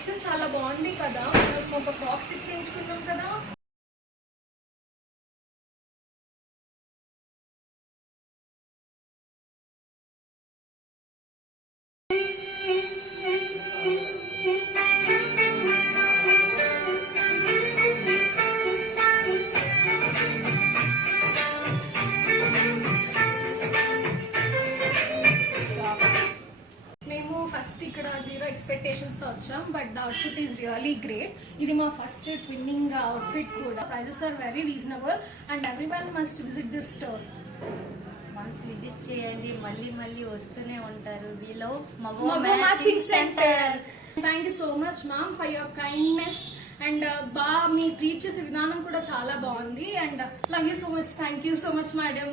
కలెక్షన్ చాలా బాగుంది కదా, మనం ఒక ఫ్రాక్ స్టిచ్ చేయించుకుందాం కదా. ఫస్ట్ ఇక్కడ జీరో ఎక్స్పెక్టేషన్స్తో వచ్చాం, but the outfit is really great. ఇది మా ఫస్ట్ ట్విన్నింగ్ అవుట్ఫిట్ కూడా. Prices are very reasonable and every one must visit this store. Once visit చేయండి, మళ్ళీ మళ్ళీ వస్తూనే ఉంటారు. వీలో మగో matching centre. Thank you so much ma'am for your kindness and మీ ట్రీట్ చేసే విధానం కూడా చాలా బాగుంది. And love you so much. Thank you so much madam.